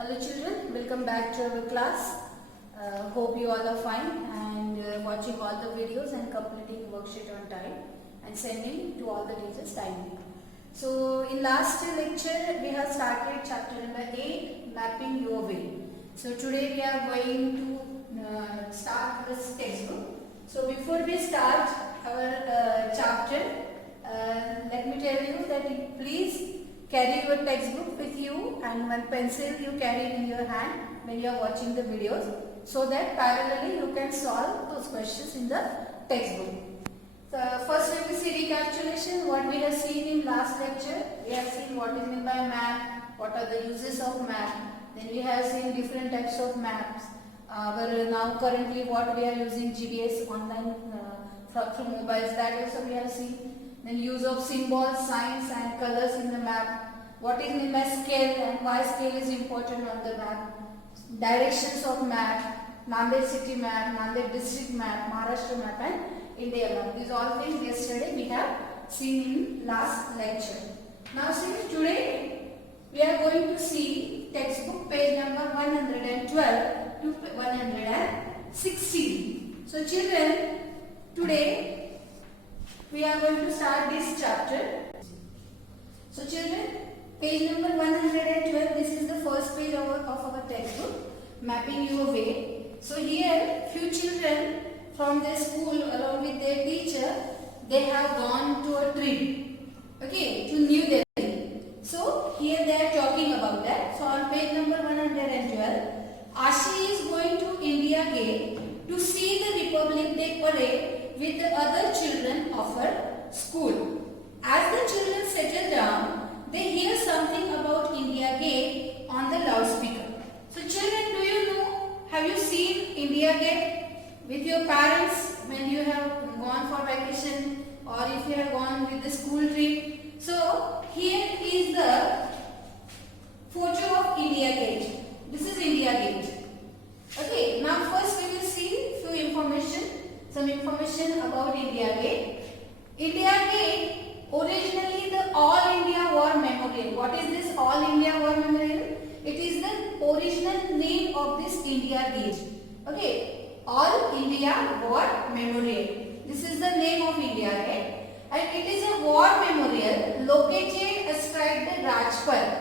Hello children, welcome back to our class. Hope you all are fine and watching all the videos and completing worksheet on time and sending to all the teachers timely. So in last lecture we have started chapter number 8, mapping your way. So today we are going to start this textbook. So before we start our chapter, let me tell you that please carry your textbook with you and one pencil you carry in your hand when you are watching the videos, so that parallelly you can solve those questions in the textbook. So first let me see recapitulation what we have seen in last lecture. We have seen what is meant by map, what are the uses of map. Then we have seen different types of maps. Now currently what we are using GPS online through mobiles, that also we have seen. Then use of symbols, signs and colors in the map. What is meant by scale and why scale is important on the map. Directions of map, Nanded city map, Nanded district map, Maharashtra map and India map. These all things yesterday we have seen in last lecture. Now see, today we are going to see textbook page number 112 to 116. So children, today we are going to start this chapter. So children, page number 112, this is the first page of our textbook, mapping your way. So here few children from their school along with their teacher, they have gone to a trip, okay, to New Delhi. So here they are talking about that. So on page number 112, Ashi is going to India Gate to see the Republic Day parade with the other children of her school. As the children settle down, they hear something about India Gate on the loudspeaker. So children, do you know, have you seen India Gate with your parents when you have gone for vacation or if you have gone with the school trip? So here is the photo of India Gate. This is India Gate. Okay, now first we will see some information about India Gate. India Gate, originally the All India War Memorial. What is this All India War Memorial? It is the original name of this India Gate. Okay, All India War Memorial. This is the name of India Gate. And it is a war memorial located astride the Rajpath,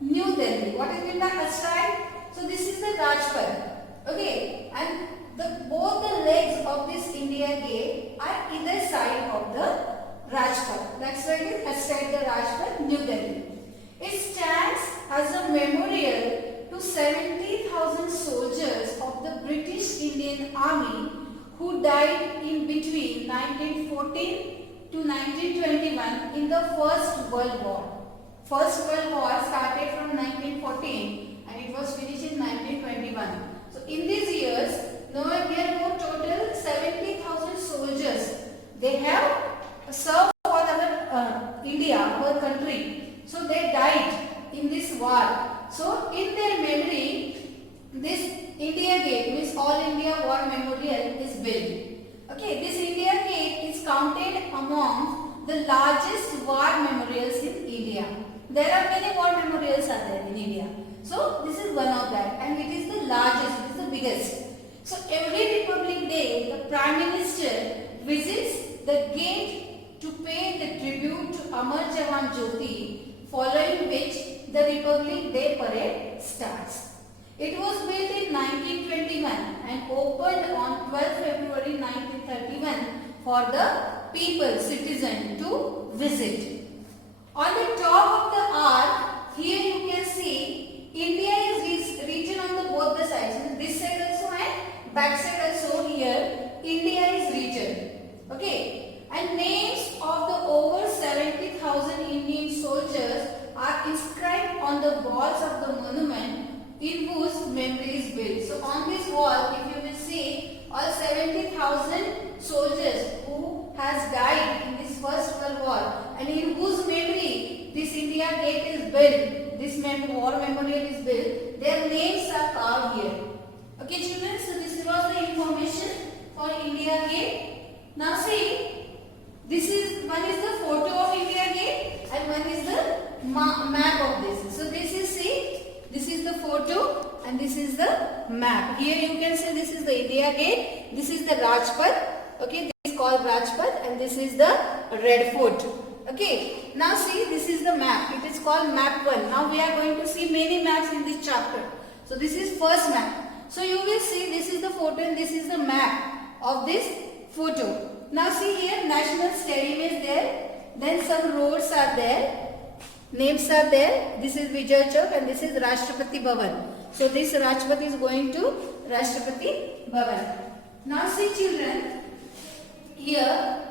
New Delhi. What is meant by astride? So this is the Rajpath. Okay, and both the legs of this India Gate are either side of the Rajpath. That's why it is astride the Rajpath, New Delhi. It stands as a memorial to 70,000 soldiers of the British Indian Army who died in between 1914 to 1921 in the First World War. First World War started from 1914 and it was finished in 1921. So in these years, there were total 70,000 soldiers. They have served for our India, our country. So they died in this war. So in their memory, this India Gate, means All India War Memorial, is built. Okay, this India Gate is counted among the largest war memorials in India. There are many war memorials are there in India. So this is one of that, and it is the largest, it is the biggest. So every Republic Day, the Prime Minister visits the gate to pay the tribute to Amar Jawan Jyoti, following which the Republic Day parade starts. It was built in 1921 and opened on 12 February 1931 for the people, citizen to visit. On the top of the arc, here you can see India is written on the both the sides. This side also and back side also here India is written. Okay, and names of the over 70,000 Indian soldiers are inscribed on the walls of the monument in whose memory is built. So on this wall, if you will see, all 70,000 soldiers who has died in this First World War and in whose memory this India Gate is built, this war memorial is built, their names are carved here. Okay children, so this was the information for India Gate. Now see, this is one is the photo of India Gate and one is the map of this. So this is, see, this is the photo and this is the map. Here you can see this is the India Gate, this is the Rajpath. Okay, this is called Rajpath and this is the Red Fort. Okay, now see, this is the map. It is called map 1. Now we are going to see many maps in this chapter. So this is first map. So you will see this is the photo and this is the map of this photo. Now see here, National Stadium is there. Then some roads are there. Names are there. This is Vijay Chowk and this is Rashtrapati Bhavan. So this Rajpath is going to Rashtrapati Bhavan. Now see children, here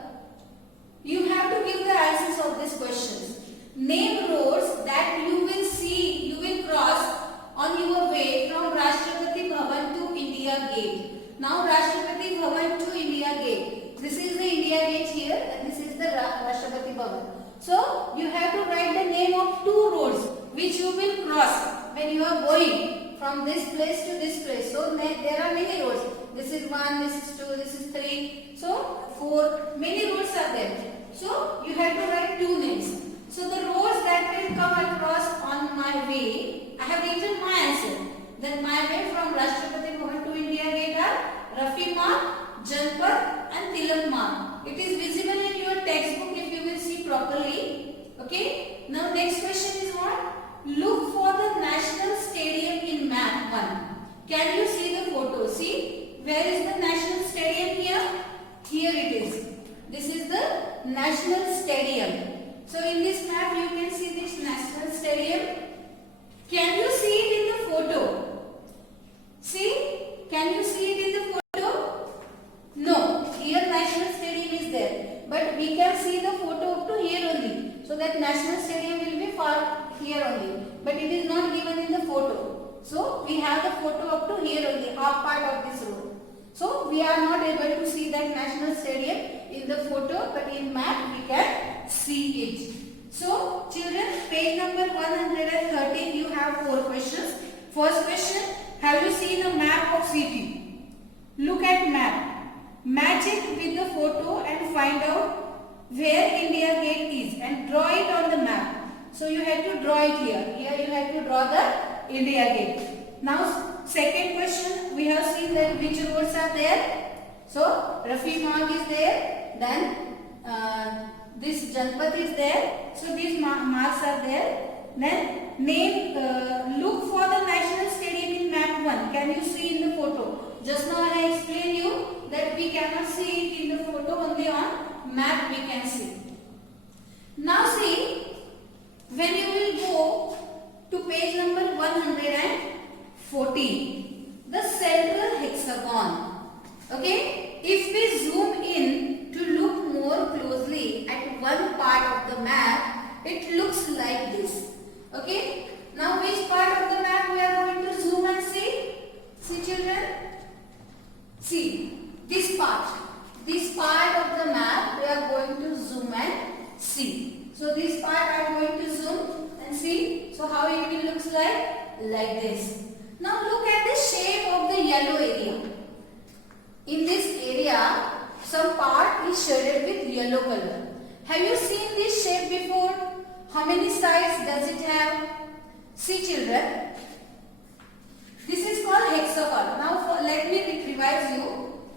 you have to give the answers of these questions. Name roads that you will see, you will cross on your way from Rashtrapati Bhavan to India Gate. Now Rashtrapati Bhavan to India Gate. This is the India Gate here and this is the Rashtrapati Bhavan. So you have to write the name of two roads which you will cross when you are going from this place to this place. So there are many roads. This is 1, this is 2, this is 3. So 4, many roads are there. So you have to write two names. So the roads that will come across on my way, I have written my answer. Then my way from Rashtrapati Bhavan to India Gate are Rafi Marg, Janpath and Tilak Marg. It is visible in your textbook if you will see properly. Okay. Now next question is what? Look for the National Stadium in map 1. Can you see the photo? See, where is the National Stadium here? Here it is. This is the National Stadium. So in this map you can see this National Stadium. Can you see it in the photo? See? Can you see it in the photo? No. Here National Stadium is there. But we can see the photo up to here only. So that National Stadium will be far here only. But it is not given in the photo. So we have the photo up to here only, half part of this road. So we are not able to see that National Stadium in the photo, but in map we can see it. So children, page number 113, you have 4 questions. First question, have you seen a map of city? Look at map. Match it with the photo and find out where India Gate is and draw it on the map. So you have to draw it here. Here you have to draw the India Gate. Now second question, we have seen that which roads are there. So Rafi Marg is there. Then this Janpath is there. So these marks are there. Then name, look for the National Stadium in map 1. Can you see in the photo? Just now I explained you that we cannot see it in the photo, only on map we can see. Now see, when you will go to page number 114, the central hexagon. Okay, if we zoom in to look more closely at one part of the map, it looks like this. Okay, now which part of the map we are going to zoom and see? See children? See, this part of the map we are going to zoom and see. So this part I am going to zoom and see. So how it will looks like this. Now look at the shape of the yellow area. In this area, some part is shaded with yellow color. Have you seen this shape before? How many sides does it have? See children, this is called hexagon. Now let me revise you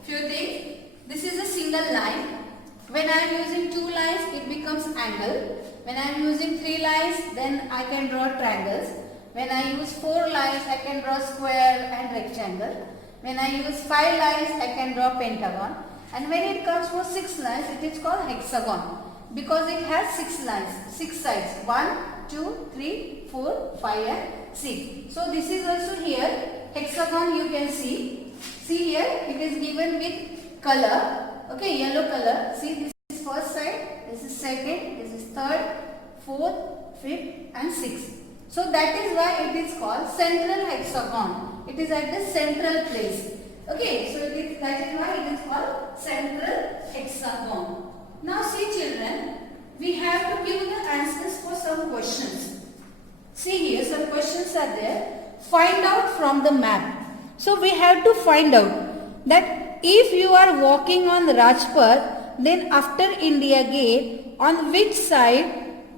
few things. This is a single line. When I am using 2 lines, it becomes angle. When I am using 3 lines, then I can draw triangles. When I use 4 lines, I can draw square and rectangle. When I use 5 lines, I can draw pentagon. And when it comes for 6 lines, it is called hexagon. Because it has 6 lines, 6 sides. 1, 2, 3, 4, 5 and 6. So this is also here. Hexagon you can see. See here, it is given with color. Okay, yellow color. See, this is first side, this is second, this is third, fourth, fifth and sixth. So that is why it is called central hexagon. It is at the central place. Okay, so that is why it is called central hexagon. Now see children, we have to give the answers for some questions. See here, some questions are there. Find out from the map. So we have to find out that if you are walking on Rajpath, then after India Gate, on which side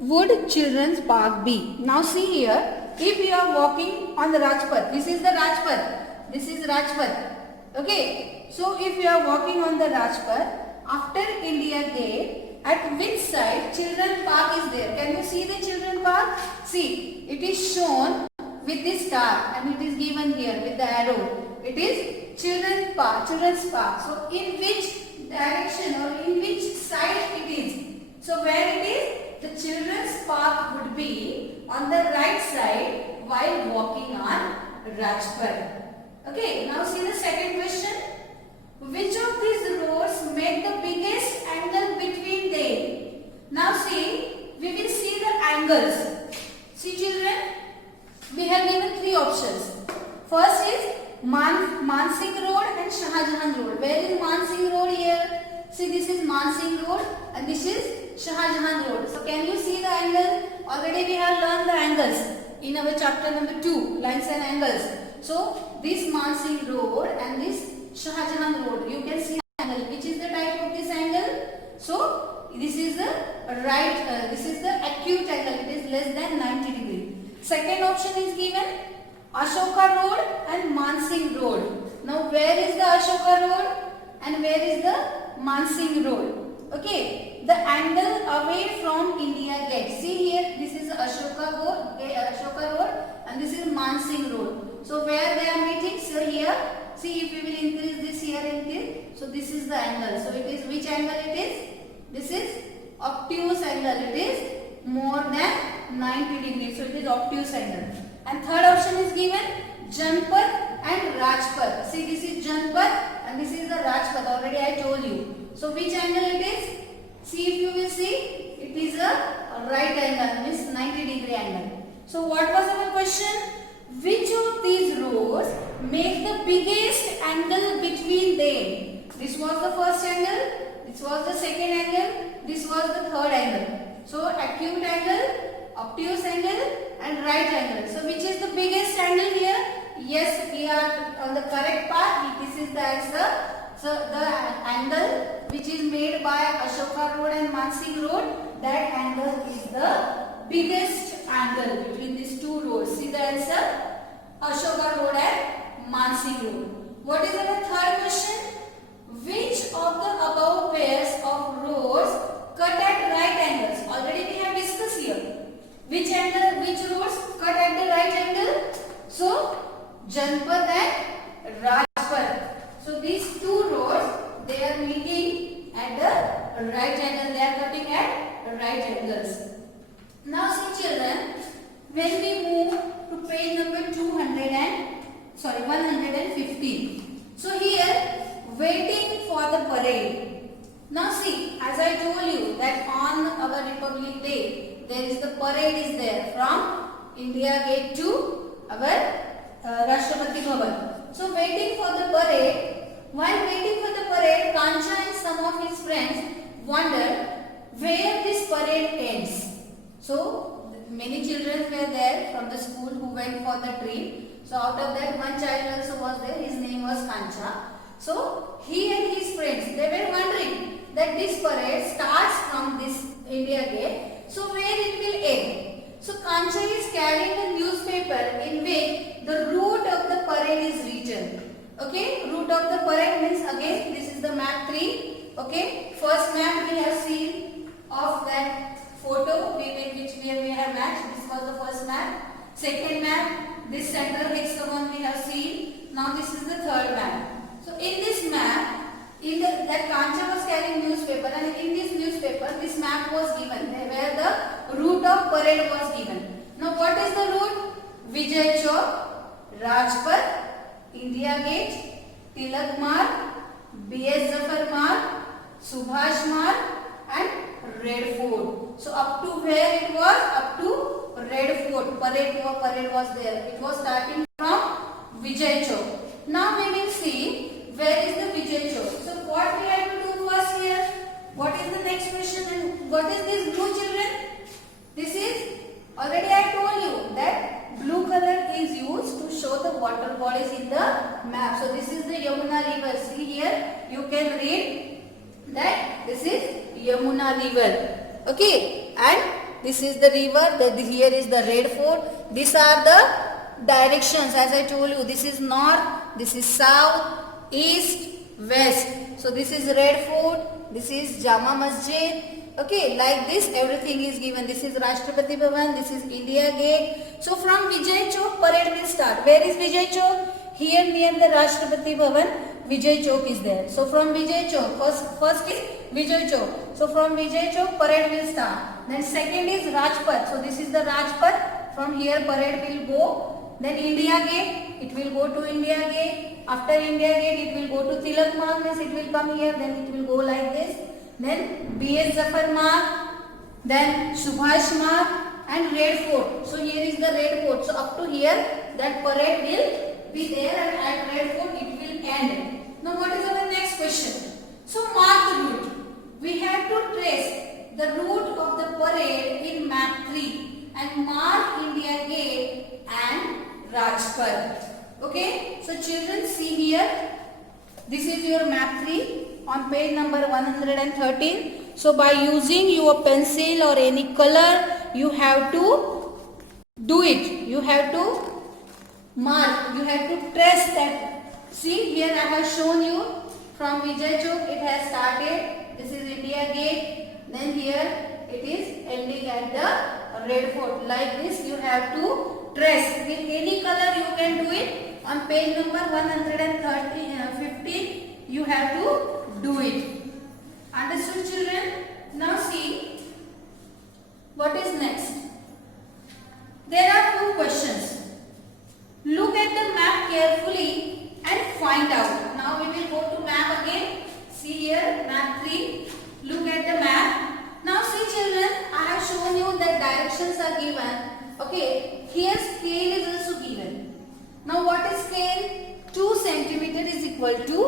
would Children's Park be? Now see here, if you are walking on the Rajpath, this is the Rajpath, this is Rajpath, okay. So if you are walking on the Rajpath, after India Gate, at which side Children Park is there? Can you see the Children Park? See, it is shown with this star and it is given here with the arrow. It is Children's Park, Children's Park. So in which direction or in which side it is? So where it is? The Children's Park would be on the right side while walking on Rajpath. Okay, now see the second question. Which of these roads make the biggest angle between them? Now see, we will see the angles. See children, we have given three options. First is Mansingh Road and Shahjahan Road. Where is Mansingh Road here? See, this is Mansingh Road and this is Shahjahan Road. So can you see the angle? Already we have learned the angles in our chapter number 2, lines and angles. So this Mansingh Road and this Shahjahan Road, you can see angle. Which is the type of this angle? So this is the right, this is the acute angle. It is less than 90 degree. Second option is given Ashoka Road and Mansingh Road. Now where is the Ashoka Road and where is the Mansingh Road? Okay, the angle away from India Gate. See here, this is Ashoka Road and this is Mansingh Road. So where they are meeting? So here, see if we will increase this here and here. So this is the angle. So it is which angle it is? This is obtuse angle. It is more than 90 degrees. So it is obtuse angle. And third option is given Janpath and Rajpath. See, this is Janpath and this is the Rajpath. Already I told you. So which angle it is? See if you will see, it is a right angle, means 90 degree angle. So what was our question? Which of these roads make the biggest angle between them? This was the first angle, this was the second angle, this was the third angle. So acute angle, obtuse angle and right angle. So which is the biggest angle here? Yes, we are on the correct path. This is the answer. So the angle which is made by Ashoka Road and Mansingh Road, that angle is the biggest angle between these two roads. See the answer? Ashoka Road and Mansingh Road. What is our third question? Which of the above pairs of roads cut at right angles? Already we have discussed here. Which angle, which roads cut at the right angle? So Janpath and Rajpath. So these two roads, they are meeting at the right angle. They are cutting at right angles. Now see children, when we move to page number 115. So here, waiting for the parade. Now see, as I told you that on our Republic Day, there is the parade is there from India Gate to our Rashtrapati Bhavan. So waiting for the parade, while waiting for the parade, Kancha and some of his friends wondered where this parade ends. So many children were there from the school who went for the trip. So out of that, one child also was there. His name was Kancha. So he and his friends, they were wondering that this parade starts from this India Gate. So where it will end? So Kancha is carrying a newspaper in which the route of the parade is written. Okay, route of the parade means, again this is the map 3. Okay, first map we have seen of that photo which we have matched. This was the first map. Second map, this central hexagon we have seen. Now this is the third map. So in this map, that Kancha was carrying newspaper, and in this newspaper this map was given where the route of parade was given. Now what is the route? Vijay Chowk, Rajpath, India Gate, Tilak Marg, B.S. Zafar Marg, Subhash Marg and Red Fort. So up to where it was? Up to Red Fort. Parade was there. It was starting from Vijay Chowk. Now we will see where is the Vijay Chowk. So what we have to do first here? What is the next question and what is this blue children? This is, already I told you that blue color is used to show the water bodies in the map. So this is the Yamuna river. See here, you can read that this is Yamuna river. Okay, and this is the river, here is the Red Fort. These are the directions as I told you. This is north, this is south, east, west. So this is Red Fort, this is Jama Masjid. Okay, like this everything is given. This is Rashtrapati Bhavan, this is India Gate. So from Vijay Chowk parade will start. Where is Vijay Chowk? Here near the Rashtrapati Bhavan, Vijay Chowk is there. So from Vijay Chowk, first is Vijay Chowk. So from Vijay Chowk parade will start. Then second is Rajpath. So this is the Rajpath. From here parade will go. Then India Gate, it will go to India Gate. After India Gate, it will go to Tilak Marg. Means it will come here. Then it will go like this. Then B.S. Zafar Marg. Then Subhash Marg and Red Fort. So here is the Red Fort. So up to here, that parade will be there, and at Red Fort it will end. Now what is our next question? So mark the route. We have to trace the route of the parade in map 3 and mark India Gate and Rajpath. Okay? So children, see here. This is your map 3 on page number 113. So by using your pencil or any color, you have to do it. You have to mark. You have to trace that. See, here I have shown you from Vijay Chowk it has started. This is India Gate. Then here it is ending at the Red Fort. Like this you have to trace. With any color you can do it. On page number 115 you have to do it. Understood, children? Now see what is next. There are 2 questions. Look at the map carefully and find out. Now we will go to map again. See here, map 3. Look at the map. Now see children, I have shown you that directions are given. Okay, here scale is also given. Now what is scale? 2 centimeter is equal to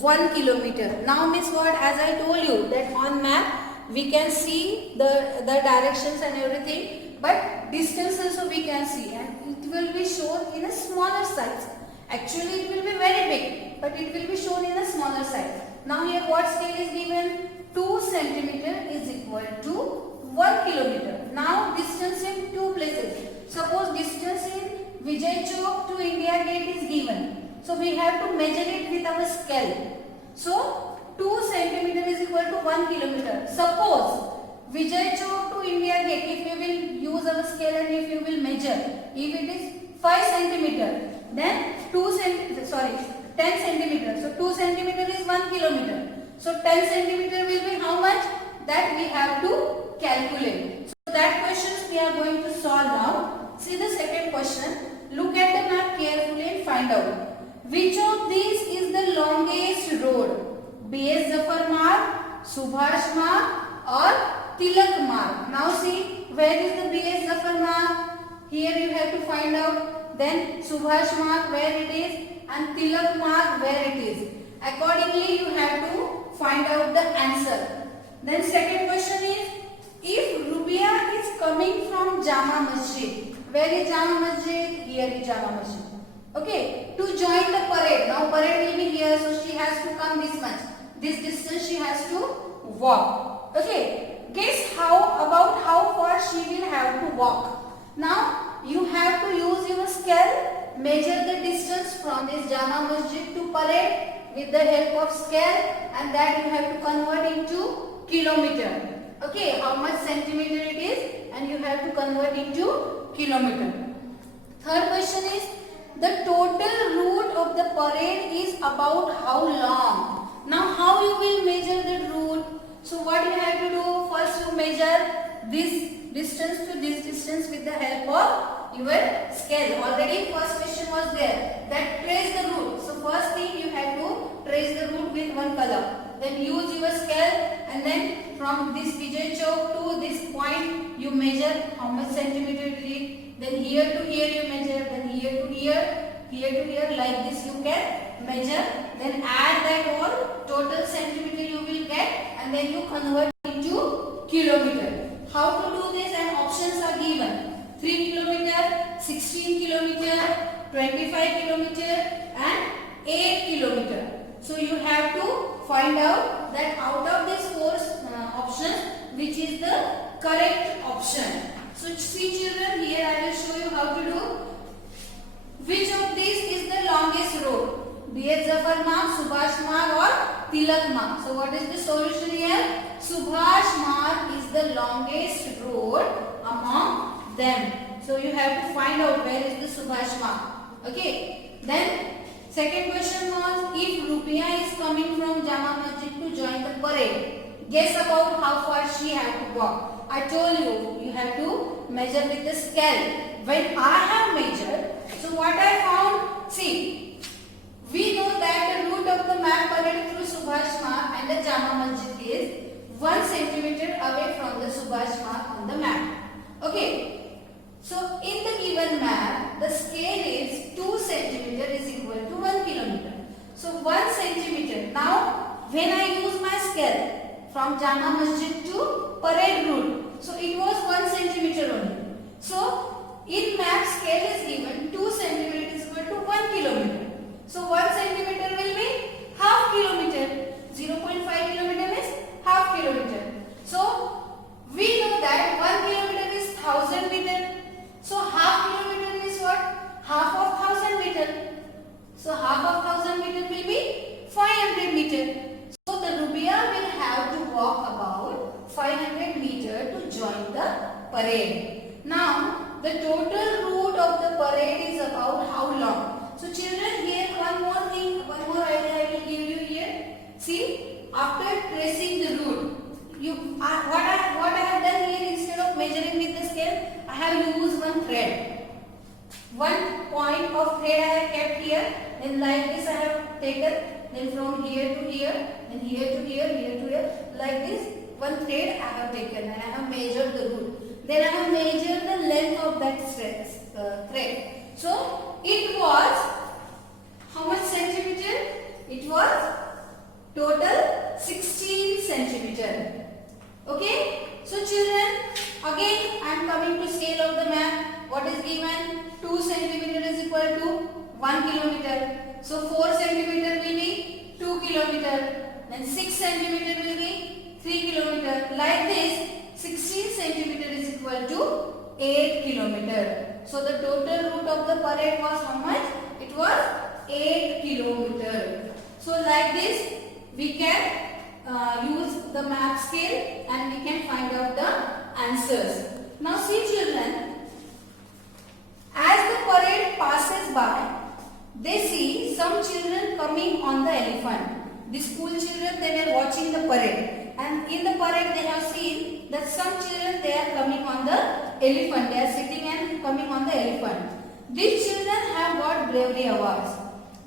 1 kilometer. Now miss what? As I told you that on map we can see the directions and everything, but distance also we can see, and it will be shown in a smaller size. Actually it will be very big, but it will be shown in a smaller size. Now here what scale is given? 2 centimeter is equal to 1 kilometer. Now distance in 2 places. Suppose distance in Vijay Chowk to India Gate is given. So we have to measure it with our scale. So 2 centimeter is equal to 1 kilometer. Suppose Vijay Chowk to India Gate, if we will use our scale and if you will measure, if it is 5 centimeter, then 10 centimeter. So 2 centimeter is 1 kilometer. So 10 centimeter will be how much? That we have to calculate. So that questions we are going to solve now. See the second question. Look at the map carefully and find out. Which of these is the longest road? B.S. Zafar Marg, Subhash Marg or Tilak Marg? Now see, where is the B.S. Zafar Marg? Here you have to find out. Then Subhash Marg where it is and Tilak Marg where it is. Accordingly you have to find out the answer. Then second question is, if Rubia is coming from Jama Masjid, where is Jama Masjid? Here is Jama Masjid. Okay, to join the parade. Now parade will be here, so she has to come this much. This distance she has to walk. Okay, guess about how far she will have to walk. Now you have to use your scale, measure the distance from this Jama Masjid to parade with the help of scale, and that you have to convert into kilometer. Okay, how much centimeter it is, and you have to convert into kilometer. Third question is, the total route of the parade is about how long? Now how you will measure the route? So what you have to do? First you measure this distance to this distance with the help of your scale. Already first question was there, that trace the route. So first thing you have to trace the route with one color. Then use your scale, and then from this Vijay Chowk to this point you measure how much centimeter it is. Then here to here you measure, then here to here, like this you can measure. Then add that all total centimeter you will get, and then you convert into kilometer. How to do this? And options are given: 3 kilometer, 16 kilometer, 25 kilometer, and 8 kilometer. So you have to find out that out of these 4 options, which is the correct option. So see children, here I will show you how to do. Which of these is the longest road? B.H. Zafar Marg, Subhash Marg or Tilak Marg? So what is the solution here? Subhash Marg is the longest road among them. So you have to find out where is the Subhash Marg. Okay. Then second question was, if Rubiya is coming from Jama Masjid to join the parade, guess about how far she had to walk. I told you, you have to measure with the scale. When I have measured, so what I found, see, we know that the route of the map parade through Subhash Marg and the Jama Masjid is 1 centimeter away from the Subhash Marg on the map. Okay. So in the given map, the scale is 2 centimeter is equal to 1 kilometer. So 1 centimeter. Now when I use my scale from Jama Masjid to parade route, so it was 1 centimeter only. So in map scale is given 2 centimeter is equal to 1 kilometer. So 1 centimeter will be half kilometer. 0.5 kilometer is half kilometer. So we know that 1 kilometer is 1000 meter. So half kilometer is what? Half of 1000 meter. So half of 1000 meter will be 500 meter. So the Rubiya will have to walk about 500 meter to join the parade. Now the total route of the parade is about how long? So children, here one more thing, one more idea I will give you here. See, after tracing the route, what I have done here, instead of measuring with the scale, I have used one thread. One point of thread I have kept here, then like this I have taken, then from here to here, then here to here, here to here, like this one thread I have taken and I have measured the route. Then I have measured the length of that thread. So it was how much centimeter? It was total 16 centimeter. Okay. So children, again I am coming to scale of the map. What is given? 2 centimeter is equal to 1 kilometer. So 4 centimeter will be 2 kilometer. Then 6 centimeter will be 3 kilometer. Like this, 16 centimeter is equal to 8 kilometer. So the total route of the parade was how much? It was 8 kilometer. So like this, we can use the map scale and we can find out the answers. Now see children, as the parade passes by, they see some children coming on the elephant. The school children, they were watching the parade, and in the parade they have seen that some children, they are coming on the elephant. They are sitting and coming on the elephant. These children have got bravery awards.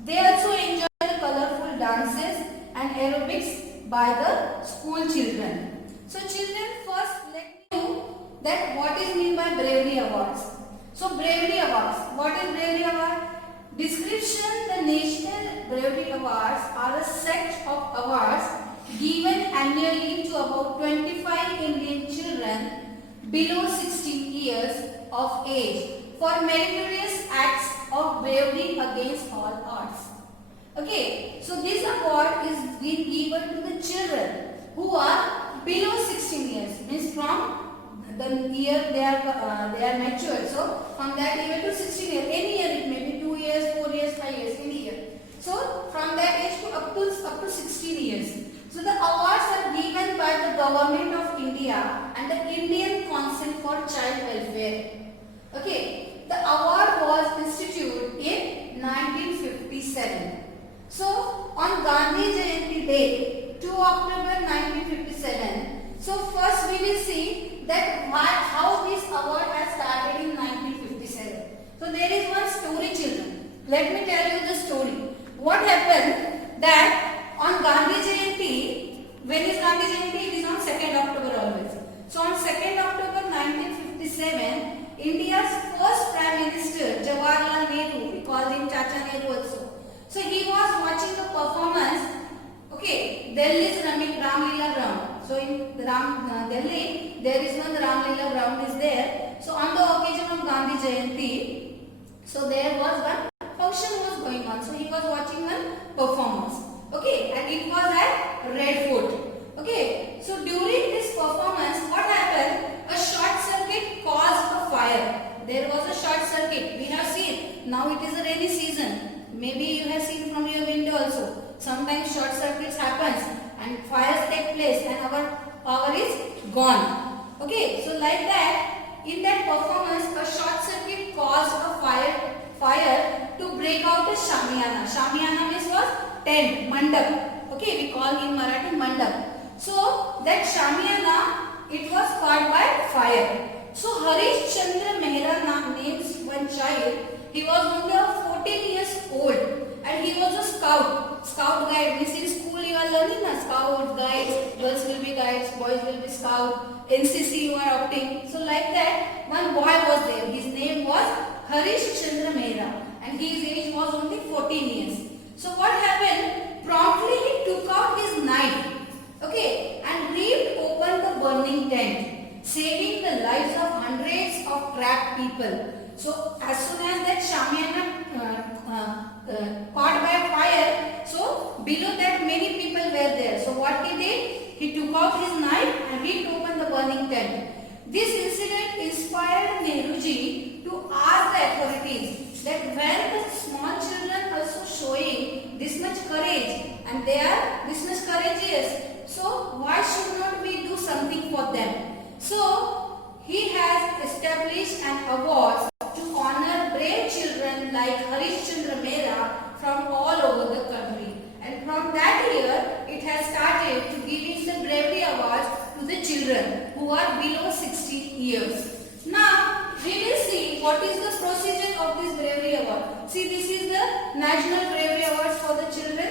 They also enjoy the colorful dances and aerobics by the school children. So children, first let me know that what is meant by bravery awards. So bravery awards, what is bravery award? Description: the National Bravery Awards are a set of awards given annually to about 25 Indian children below 16 years of age for meritorious acts of bravery against all odds. Okay, so this award is being given to the children who are below 16 years, means from the year they are matured. So from that year to 16 years, any year it may be 2 years, 4 years, 5 years, any year. So from that age to up to 16 years. So the awards are given by the Government of India and the Indian Council for Child Welfare. Okay, the award was instituted in 1957. So on Gandhi Jayanti Day, 2 October 1957. So first we will see that how this award has started in 1957. So there is one story, children. Let me tell you the story. What happened that on Gandhi Jayanti, when is Gandhi Jayanti? It is on 2nd October always. So on 2nd October 1957, India's first Prime Minister Jawaharlal Nehru, we call him Chacha Nehru also. So he was watching the performance. Okay, Delhi's Ramlila ground. So in Delhi, there is one Ramlila ground is there. So on the occasion of Gandhi Jayanti, so there was one function was going on. So he was watching one performance. Okay, and it was at Red Fort. Okay, so during this performance, season, maybe you have seen from your window also. Sometimes short circuits happens and fires take place and our power is gone. Okay, so like that, in that performance, a short circuit caused a fire to break out a Shamiana. Shamiana means what? Tent, mandap. Okay, we call in Marathi mandap. So that Shamiana, it was caught by fire. So Harish Chandra Mehra names one child. He was only 14 years old and he was a scout. Scout guide means in school you are learning na scout, guides, girls will be guides, boys will be scout, NCC you are opting. So like that, one boy was there. His name was Harish Chandra Mehra and his age was only 14 years. So what happened? Promptly he took out his knife, okay, and ripped open the burning tent, saving the lives of hundreds of trapped people. So as soon as that Shamiana caught by fire, so below that many people were there. So what he did? He took out his knife and ripped open the burning tent. This incident inspired Nehruji to ask the authorities that when the small children also showing this much courage and they are this much courageous, so why should not we do something for them? So he has established an award to honor brave children like Harish Chandra Mehra from all over the country. And from that year, it has started to giving the bravery awards to the children who are below 16 years. Now, we will see what is the procedure of this bravery award. See, this is the National Bravery Awards for the children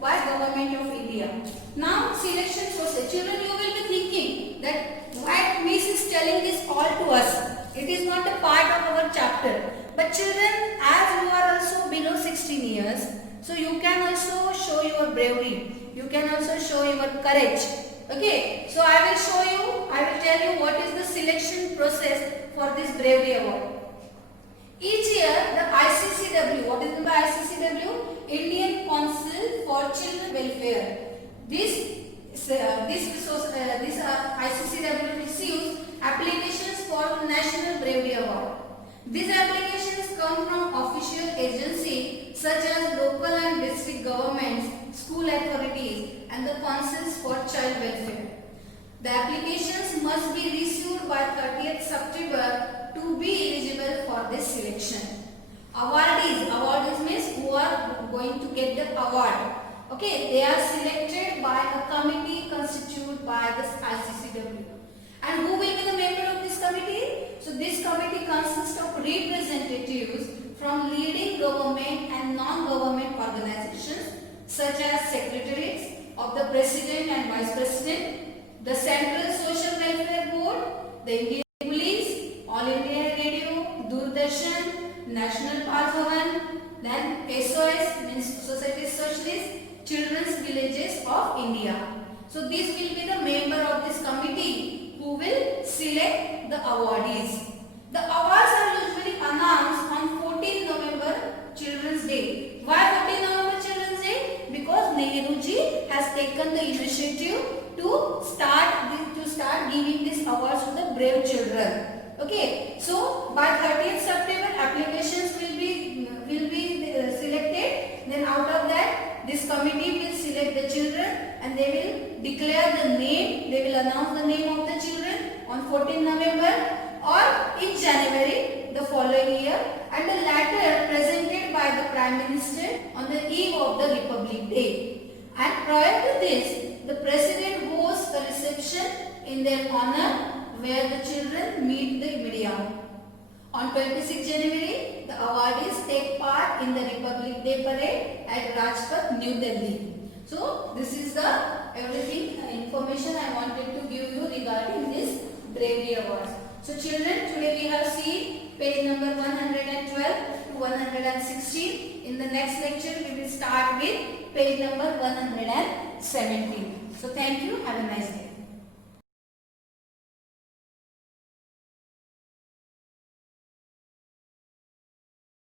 by Government of India. Now, selection process. Children, you will be thinking that why Miss is telling this all to us. It is not a part of our chapter. But children, as you are also below 16 years, so you can also show your bravery. You can also show your courage. Okay, so I will show you, I will tell you what is the selection process for this bravery award. Each year, the ICCW, what is the ICCW? Indian Council for Children Welfare. This ICCW receives applications for National Bravery Award. These applications come from official agencies such as local and district governments, school authorities, and the councils for child welfare. The applications must be received by 30th September to be eligible for this selection. Awardees means who are going to get the award. Okay, they are selected by a committee constituted by the ICCW. And who will be the member of this committee? So this committee consists of representatives from leading government and non-government organizations such as secretariats of the President and Vice President, the Central Social Welfare Board, the Indian Police, All India Radio, Doordarshan, National Bal Bhavan, then SOS means Society Socialist, Children's Villages of India. So this will be the member of this committee who will select the awardees. The awards are usually announced on 14 November Children's Day. Why 14 November Children's Day? Because Nehruji has taken the initiative to start giving these awards to the brave children. Okay, so by 30th September applications will be selected. Then out of that, this committee will select the children and they will declare the name. They will announce the name of the children on 14 November or in January the following year, and the latter presented by the Prime Minister on the eve of the Republic Day. And prior to this, the President hosts a reception in their honor where the children meet the media. On 26 January, the awardees take part in the Republic Day parade at Rajpath, New Delhi. So, this is the everything information I wanted to give you regarding this bravery awards. So, children, today we have seen page number 112 to 116. In the next lecture, we will start with page number 117. So, thank you. Have a nice day.